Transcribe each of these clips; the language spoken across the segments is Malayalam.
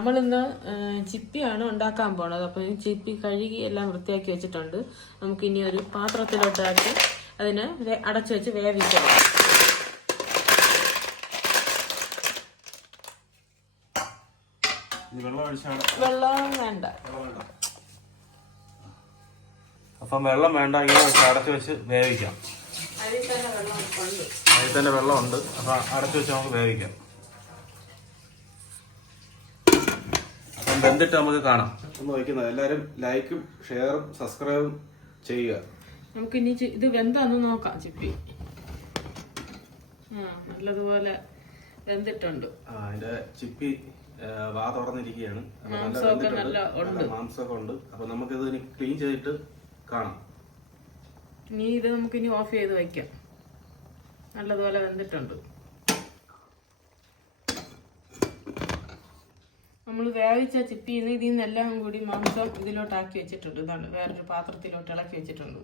നമ്മളിന്ന് ചിപ്പിയാണ് ഉണ്ടാക്കാൻ പോണത്. അപ്പോൾ ചിപ്പി കഴുകി എല്ലാം വൃത്തിയാക്കി വെച്ചിട്ടുണ്ട്. നമുക്ക് ഇനി ഒരു പാത്രത്തിലോട്ടാക്കി അതിനെ അടച്ചു വെച്ച് വേവിക്കണം വെള്ളം വേണ്ട. അപ്പം വെള്ളം വേണ്ട ഇങ്ങനെ അടച്ചു വെച്ച് വേവിക്കാം. അതിൽ തന്നെ വെള്ളമുണ്ട് അപ്പം അടച്ചു വെച്ച് നമുക്ക് വേവിക്കാം. വെന്തിട്ട് നമുക്ക് കാണാം. ഒന്ന് വയ്ക്കുന്നത് എല്ലാവരും ലൈക്കും ഷെയറും സബ്സ്ക്രൈബും ചെയ്യുക. നമുക്ക് ഇനി ഇത് വെന്താന്ന് നോക്കാം ചിപ്പി. ആ നല്ലതുപോലെ വെന്തിട്ടുണ്ട്. ആ, അതിന്റെ ചിപ്പി വാ തുറന്നിരിക്കുകയാണ്. അപ്പൊ നല്ല മാംസമൊക്കെ വെന്തിട്ടുണ്ട്. നല്ല നല്ല മാംസമൊക്കെ ഉണ്ട്. അപ്പൊ നമുക്കിത് ഇനി ക്ലീൻ ചെയ്തിട്ട് കാണാം. ഇനി ഇത് നമുക്ക് ഇനി ഓഫ് ചെയ്ത് വെക്കാം. നല്ലതുപോലെ വെന്തിട്ടുണ്ട്. നമ്മൾ വേവിച്ച ചിപ്പിന്ന് ഇതിൽ നിന്നെല്ലാം കൂടി മാംസം ഇതിലോട്ടാക്കി വെച്ചിട്ടുണ്ട്. ഇതാണ് വേറൊരു പാത്രത്തിലോട്ട് ഇളക്കി വെച്ചിട്ടുണ്ട്.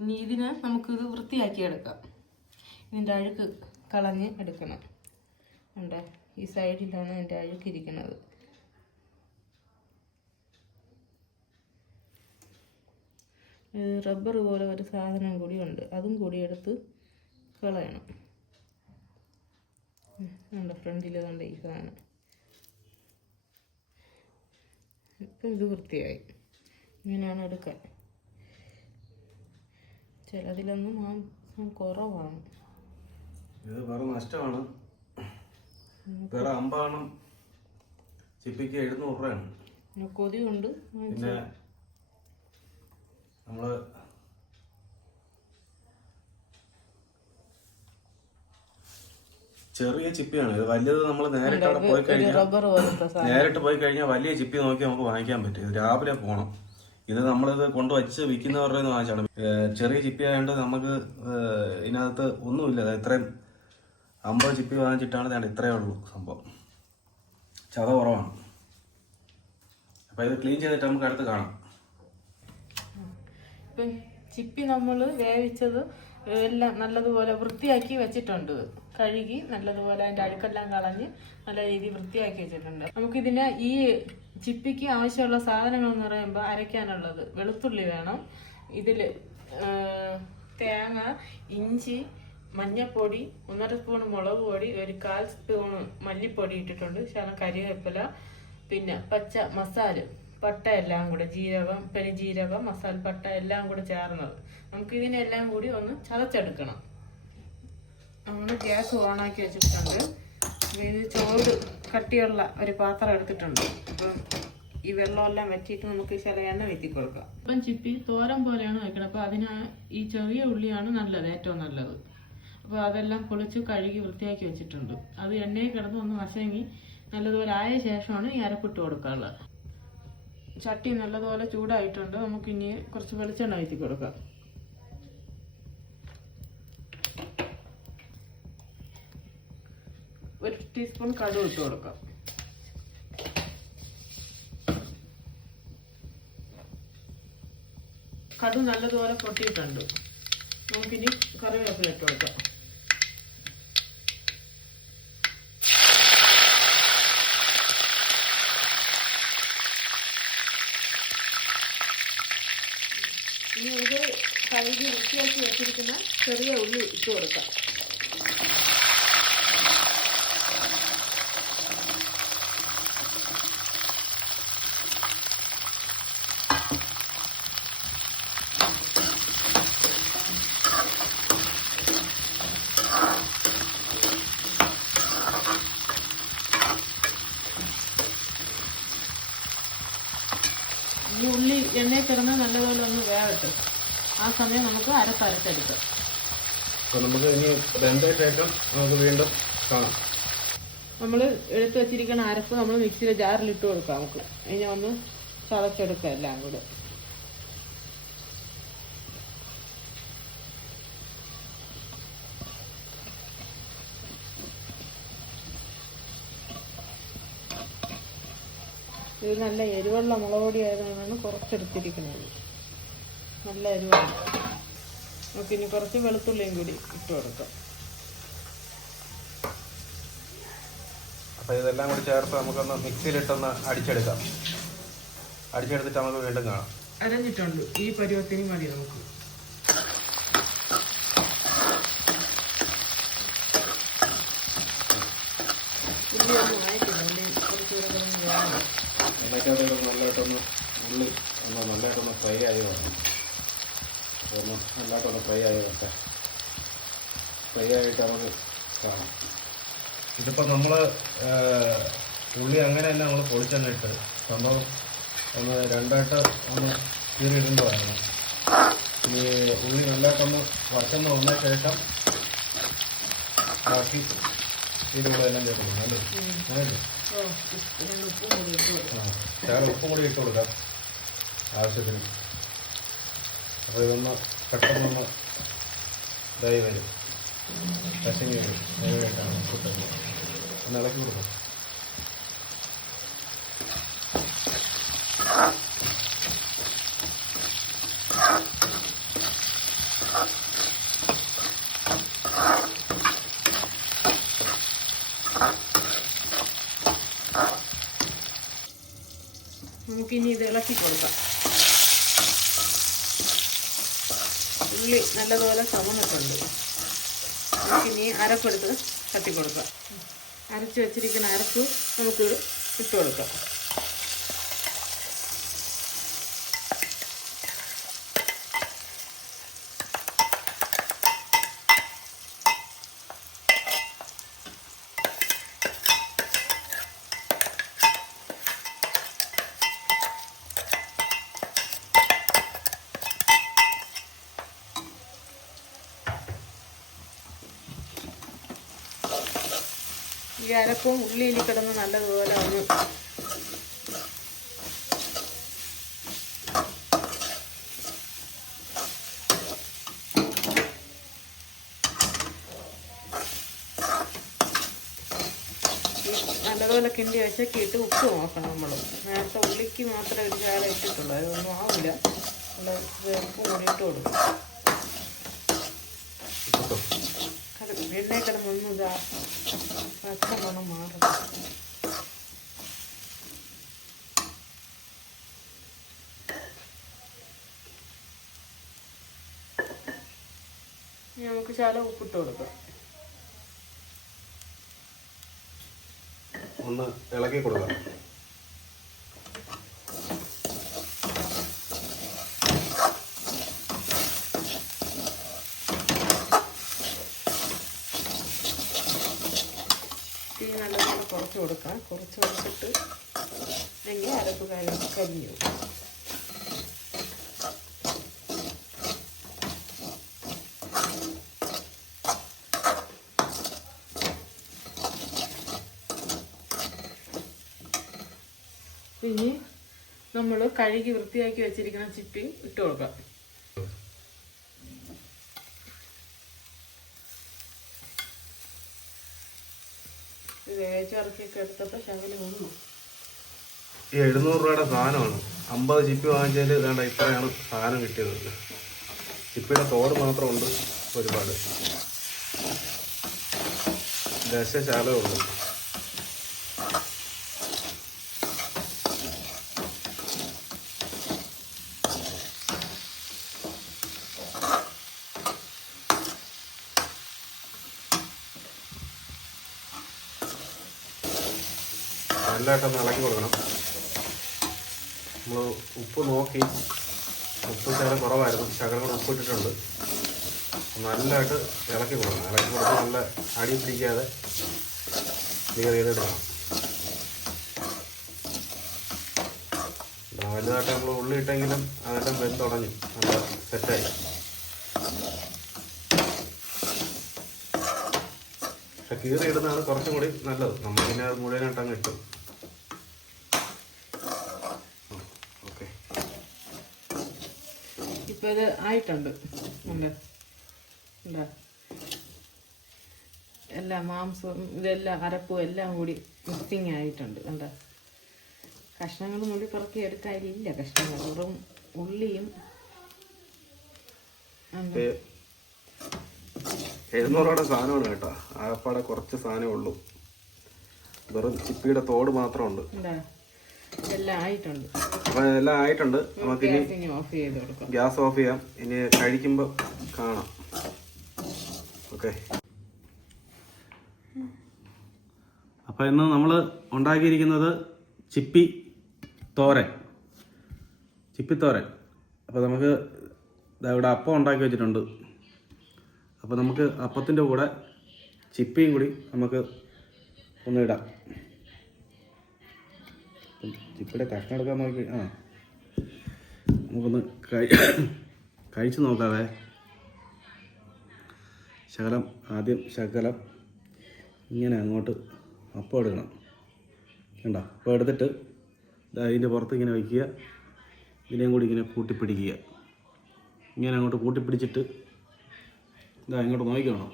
ഇനി ഇതിനെ നമുക്കിത് വൃത്തിയാക്കി എടുക്കാം. ഇതിന്റെ അഴുക്ക് കളഞ്ഞ് എടുക്കണം. ഉണ്ട് ഈ സൈഡിലാണ് എന്റെ അഴുക്ക് ഇരിക്കുന്നത്. റബ്ബർ പോലെ ഒരു സാധനം കൂടി ഉണ്ട്. അതും കൂടി എടുത്ത് കളയണം. ഉണ്ട് ഫ്രണ്ടിൽ അതുകൊണ്ട് ഈ സാധനം? ഇപ്പം ഇത് വൃത്തിയായി. ഇങ്ങനെയാണ് എടുക്കാൻ. ചിലതിലൊന്നും മാംസം കുറവാണ്. ഇത് വെറും നഷ്ടമാണ്. വേറെ അമ്പാണം ചിപ്പിക്ക് എഴുന്നൂറ് രൂപയാണ്. പിന്നെ കൊതി കൊണ്ട് പിന്നെ നമ്മൾ ചെറിയ ചിപ്പിയാണ്. ഇത് വലിയത് നമ്മൾ നേരിട്ട് അവിടെ പോയി കഴിഞ്ഞാൽ റബ്ബർ പോലത്തെ സാധനം. നേരിട്ട് പോയി കഴിഞ്ഞാൽ വലിയ ചിപ്പി നോക്കി നമുക്ക് വാങ്ങിക്കാൻ പറ്റും. ഇത് രാവിലെ പോകണം ഇത് നമ്മളിത് കൊണ്ട് വച്ച് വിൽക്കുന്നവരുടെ നിന്ന് വാങ്ങിച്ചാണ് ചെറിയ ചിപ്പി ആയതുകൊണ്ട് നമുക്ക് ഇതിനകത്ത് ഒന്നുമില്ല. ഇത് ഇത്രയും അമ്പത് ചിപ്പി വാങ്ങിച്ചിട്ടാണ് ഞാൻ ഇത്രയേ ഉള്ളൂ സംഭവം. ചത കുറവാണ്. അപ്പൊ ഇത് ക്ലീൻ ചെയ്തിട്ട് നമുക്ക് അടുത്ത് കാണാം. ചിപ്പി നമ്മൾ വേവിച്ചത് എല്ലാം നല്ലതുപോലെ വൃത്തിയാക്കി വെച്ചിട്ടുണ്ട്. കഴുകി നല്ലതുപോലെ അതിന്റെ അഴുക്കെല്ലാം കളഞ്ഞ് നല്ല രീതിയിൽ വൃത്തിയാക്കി വെച്ചിട്ടുണ്ട്. നമുക്കിതിന് ഈ ചിപ്പിക്ക് ആവശ്യമുള്ള സാധനങ്ങൾ എന്ന് പറയുമ്പോൾ അരയ്ക്കാനുള്ളത് വെളുത്തുള്ളി വേണം. ഇതിൽ തേങ്ങ ഇഞ്ചി മഞ്ഞൾപ്പൊടി ഒന്നര സ്പൂൺ മുളക് പൊടി ഒരു കാൽ സ്പൂൺ മല്ലിപ്പൊടി ഇട്ടിട്ടുണ്ട്. ശകലം കരിവേപ്പില പിന്നെ പച്ച മസാല പട്ട എല്ലാം കൂടെ ജീരകം പെരുജീരകം മസാല പട്ട എല്ലാം കൂടെ ചേർന്നത്. നമുക്ക് ഇതിനെല്ലാം കൂടി ഒന്ന് ചതച്ചെടുക്കണം. നമ്മൾ ഗ്യാസ് ഓണാക്കി വെച്ചിട്ടുണ്ട്. ഇത് ചോറ് കട്ടിയുള്ള ഒരു പാത്രം എടുത്തിട്ടുണ്ട്. അപ്പം ഈ വെള്ളമെല്ലാം വെച്ചിട്ട് നമുക്ക് ചില എണ്ണ വെത്തി കൊടുക്കാം. അപ്പം ചിപ്പി തോരൻ പോലെയാണ് വെക്കണം അപ്പോൾ അതിന് ഈ ചെറിയ ഉള്ളിയാണ് നല്ലത് ഏറ്റവും നല്ലത്. അപ്പോൾ അതെല്ലാം പൊളിച്ച് കഴുകി വൃത്തിയാക്കി വെച്ചിട്ടുണ്ട്. അത് എണ്ണയിൽ കിടന്ന് ഒന്ന് വശങ്ങി നല്ലതുപോലെ ആയ ശേഷമാണ് ഈ അരപ്പിട്ട് കൊടുക്കാനുള്ളത്. ചട്ടി നല്ലതുപോലെ ചൂടായിട്ടുണ്ട്. നമുക്ക് ഇനി കുറച്ച് വെളിച്ചെണ്ണ വെത്തി കൊടുക്കാം. ഒരു ടീസ്പൂൺ കടുക് ഇട്ട് കൊടുക്കാം. കടുക് നല്ലതുപോലെ പൊട്ടിയിട്ടുണ്ട്. നമുക്കിനി കറിവേപ്പില ഇട്ട് കൊടുക്കാം. ഇനി ഇത് കഴുകി വൃത്തിയാക്കി വെച്ചിരിക്കുന്ന ചെറിയ ഉള്ളി ഇട്ട് കൊടുക്കാം. ഈ ഉള്ളി എണ്ണയിൽ കിടന്ന് നല്ലപോലെ ഒന്ന് വേവട്ടെ. ആ സമയം നമുക്ക് അരപ്പരച്ചെടുക്കാം നമുക്ക് ഇനി രണ്ടേ ശേഷം നമുക്ക് വീണ്ടും കാണാം. നമ്മൾ എടുത്തു വെച്ചിരിക്കുന്ന അരപ്പ് നമ്മൾ മിക്സിയിലെ ജാറിലിട്ട് കൊടുക്കാം നമുക്ക്. അതിനെ ഒന്ന് ചതച്ചെടുക്കാം എല്ലാം കൂടെ. ഇത് നല്ല എരിവുള്ള മുളക് പൊടി ആയതുകൊണ്ടാണ് കുറച്ചെടുത്തിരിക്കുന്നത്. നല്ല എരിവാണ്. നമുക്കിനി കുറച്ച് വെളുത്തുള്ളിയും കൂടി ഇട്ട് കൊടുക്കാം. അപ്പോൾ ഇതെല്ലാം കൂടി ചേർത്ത് നമുക്കൊന്ന് മിക്സിയിലിട്ടൊന്ന് അടിച്ചെടുക്കാം. അടിച്ചെടുത്തിട്ട് നമുക്ക് വീണ്ടും കാണാം. അരഞ്ഞിട്ടുണ്ട്. ഈ പരുവത്തിന് മതി നമുക്ക് ഉള്ളി ഒന്നും ആയിട്ടില്ല ഉള്ളി കുറച്ചുകൂടെ കിടന്ന് വേണം എണ്ണയ്ക്കകത്തോട്ട് നല്ലതായിട്ടൊന്ന് ഉള്ളി ഒന്ന് നല്ലതായിട്ടൊന്ന് ഫ്രൈ ആയി വേണം ഒന്ന് നല്ലതായിട്ടൊന്ന് ഫ്രൈ ആയി വരട്ടെ ഫ്രൈ ആയിട്ട് നമുക്ക് കാണാം. ഇതിപ്പോൾ നമ്മൾ ഉള്ളി അങ്ങനെ തന്നെ നമ്മൾ പൊളിച്ചെണ്ണിട്ട് സംഭവം ഒന്ന് രണ്ടായിട്ട് ഒന്ന് കീറിയിടേണ്ടതാണ് ഈ ഉള്ളി നല്ലതായിട്ടൊന്ന് വശന്ന് വന്ന ശേഷം ബാക്കി ഇതിലുള്ളതെല്ലാം ചേർക്കണം അല്ലേ? ഉപ്പും കൂടി ഇട്ട് കൊടുക്കാം. ആവശ്യത്തിന്. അപ്പോൾ ഇതൊന്ന് പെട്ടെന്നൊന്ന് ഇതായി വരും. കശങ്ങി വരും. അതിനായിട്ടാണ് ഉപ്പിട്ടത് ഒന്ന് ഇളക്കി കൊടുക്കാം. നമുക്കിനി ഇത് ഇളക്കി കൊടുക്കാം. ഉള്ളി നല്ലതുപോലെ ചുമന്നിട്ടുണ്ട്. നമുക്കിനി അരപ്പെടുത്ത് തട്ടി കൊടുക്കാം. അരച്ച് വെച്ചിരിക്കുന്ന അരപ്പ് നമുക്ക് ഇട്ട് കൊടുക്കാം. ഈ അരപ്പും ഉള്ളിയിൽ കിടന്ന് നല്ലതുപോലെ ഒന്ന് നല്ലതുപോലെ കിണ്ടി വശക്കിയിട്ട് ഉപ്പ് നോക്കണം നമ്മൾ നേരത്തെ ഉള്ളിക്ക് മാത്രമേ ഒരു ചാല ഇട്ടിട്ടുള്ളൂ. അതൊന്നും ആവില്ല നമ്മൾ ഉപ്പ് കൂടിയിട്ട് കൊടുക്കും. എണ്ണ കിടന്നൊന്നും ഇതാ പച്ച മണം മാറും നമുക്ക് ശാല ഉപ്പിട്ട് കൊടുക്കാം. ഒന്ന് ഇളക്കി കൊടുക്കാം. തീ നല്ലപോലെ കുറച്ച് കൊടുക്കാം കുറച്ച് കൊടുത്തിട്ട് അല്ലെങ്കിൽ അരപ്പ് കഴിഞ്ഞ് കരിഞ്ഞു. ഇനി നമ്മൾ കഴുകി വൃത്തിയാക്കി വെച്ചിരിക്കുന്ന ചിപ്പി ഇട്ട് കൊടുക്കാം വേവിച്ചിറക്കിയൊക്കെ എടുത്തപ്പോൾ ശകലം ഉള്ളൂ ഈ എഴുന്നൂറ് രൂപയുടെ സാധനമാണ്. അമ്പത് ചിപ്പി വാങ്ങിച്ചാൽ വേണ്ട ഇത്രയാണ് സാധനം കിട്ടിയത്. ചിപ്പിയുടെ തോട് മാത്രമുണ്ട് ഒരുപാട്. ദശശാലമേ ഉള്ളൂ നല്ലതായിട്ടൊന്ന് ഇളക്കി കൊടുക്കണം. നമ്മൾ ഉപ്പ് നോക്കി. ഉപ്പ് ശകലം കുറവായിരുന്നു. ശകലം കൂടെ ഉപ്പിട്ടിട്ടുണ്ട് നല്ലതായിട്ട് ഇളക്കി കൊടുക്കണം. ഇളക്കി കൊടുത്ത് നല്ല അടി പിടിക്കാതെ ക്ലിയർ ചെയ്തെടുക്കണം വലുതായിട്ട് നമ്മൾ ഉള്ളി ഇട്ടെങ്കിലും അതെല്ലാം വെന്ത് തുടങ്ങി. നല്ല സെറ്റായി. പക്ഷെ കീറി ഇടുന്നതാണ് കുറച്ചും കൂടി നല്ലത്. നമ്മൾ പിന്നെ മുഴുവനായിട്ട് അങ്ങ് ഇട്ടു ഓക്കെ ഇപ്പം ഇത് ആയിട്ടുണ്ട്. ഉണ്ട്. ഉണ്ടോ എല്ലാം മാംസവും ഇതെല്ലാം അരപ്പും എല്ലാം കൂടി മിക്സിങ് ആയിട്ടുണ്ട്. കണ്ട? കഷ്ണങ്ങൾ മുടി പറക്കി എടുക്കാനില്ല കഷ്ണങ്ങൾ. വെറും ഉള്ളിയും എഴുന്നൂറോടെ സാധനമാണ് കേട്ടോ. ആകപ്പാടെ കുറച്ച് സാധനമേ ഉള്ളൂ. വെറും ചിപ്പിയുടെ തോട് മാത്രമുണ്ട്. എല്ലാം ആയിട്ടുണ്ട്. എല്ലാം ആയിട്ടുണ്ട്. നമുക്കിനി ഗ്യാസ് ഇനി ഓഫ് ചെയ്ത് കൊടുക്കാം. ഗ്യാസ് ഓഫ് ചെയ്യാം. ഇനി കഴിക്കുമ്പോൾ കാണാം. ഓക്കെ. അപ്പോൾ ഇന്ന് നമ്മൾ ഉണ്ടാക്കിയിരിക്കുന്നത് ചിപ്പി തോരൻ. ചിപ്പിത്തോരൻ അപ്പോൾ നമുക്ക് ഇവിടെ അപ്പം ഉണ്ടാക്കി വെച്ചിട്ടുണ്ട്. അപ്പോൾ നമുക്ക് അപ്പത്തിന്റെ കൂടെ ചിപ്പിയും കൂടി നമുക്ക് ഒന്ന് ഇടാം ചിപ്പിയുടെ കഷ്ണം എടുക്കാൻ നോക്കി. ആ. നമുക്കൊന്ന് കഴി കഴിച്ചു നോക്കാവേ. ശകലം ആദ്യം ശകലം ഇങ്ങനെ അങ്ങോട്ട് അപ്പം എടുക്കണം. കണ്ടോ? അപ്പോൾ എടുത്തിട്ട് അതിന്റെ പുറത്ത് ഇങ്ങനെ വയ്ക്കുക. ഇതിനെയും കൂടി ഇങ്ങനെ കൂട്ടിപ്പിടിക്കുക. ഇങ്ങനെ അങ്ങോട്ട് കൂട്ടിപ്പിടിച്ചിട്ട് ഇതാ ഇങ്ങോട്ട് നോക്കിക്കണം.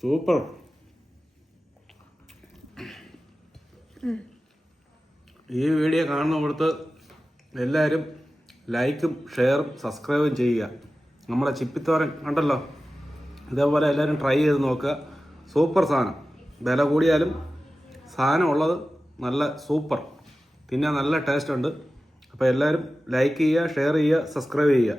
സൂപ്പർ. ഈ വീഡിയോ കാണുന്ന കൊടുത്ത് എല്ലാവരും ലൈക്കും ഷെയറും സബ്സ്ക്രൈബും ചെയ്യുക. നമ്മളെ ചിപ്പിത്തോരൻ കണ്ടല്ലോ ഇതേപോലെ എല്ലാവരും ട്രൈ ചെയ്ത് നോക്കുക. സൂപ്പർ സാധനം. വില കൂടിയാലും സാധനം ഉള്ളത് നല്ല സൂപ്പർ. തിന്നാൻ നല്ല ടേസ്റ്റ് ഉണ്ട്. അപ്പോൾ എല്ലാവരും ലൈക്ക് ചെയ്യുക ഷെയർ ചെയ്യുക സബ്സ്ക്രൈബ് ചെയ്യുക.